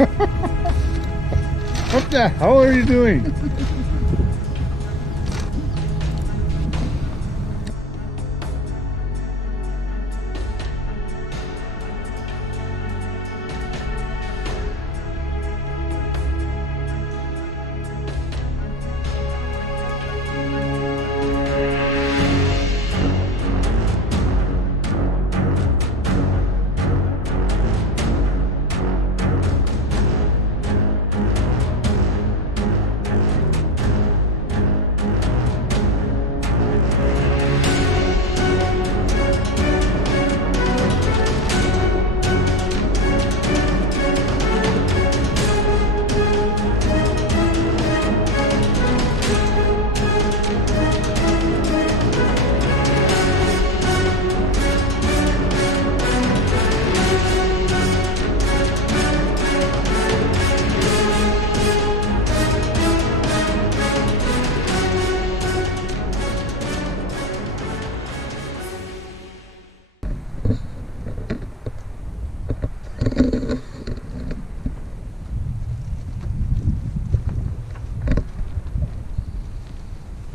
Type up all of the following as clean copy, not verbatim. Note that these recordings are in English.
What the hell are you doing?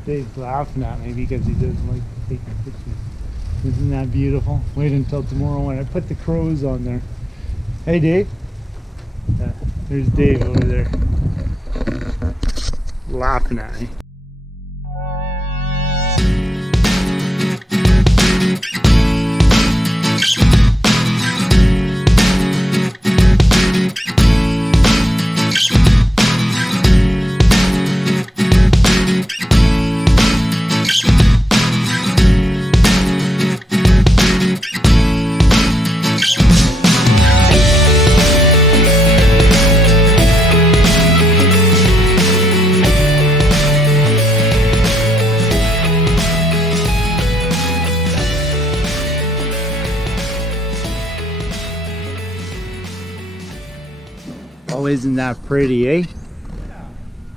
Dave's laughing at me because he doesn't like taking pictures. Isn't that beautiful? Wait until tomorrow when I put the crows on there. Hey Dave. There's Dave over there. Laughing at me. Oh, isn't that pretty, eh?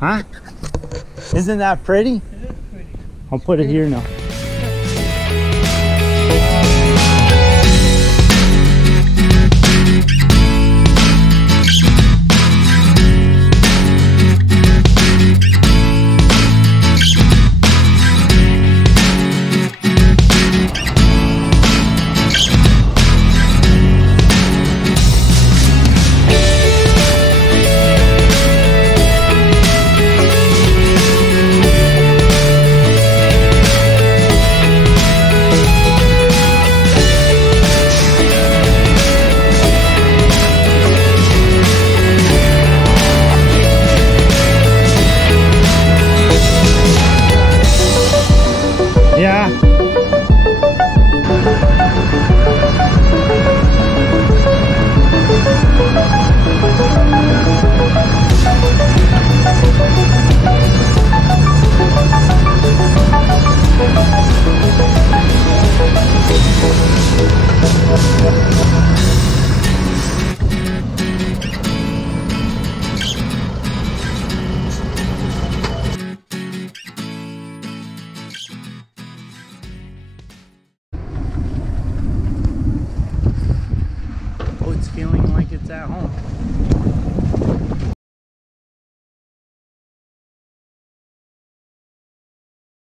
Huh? Isn't that pretty? It is pretty. I'll put it here now. Yeah. It's feeling like it's at home.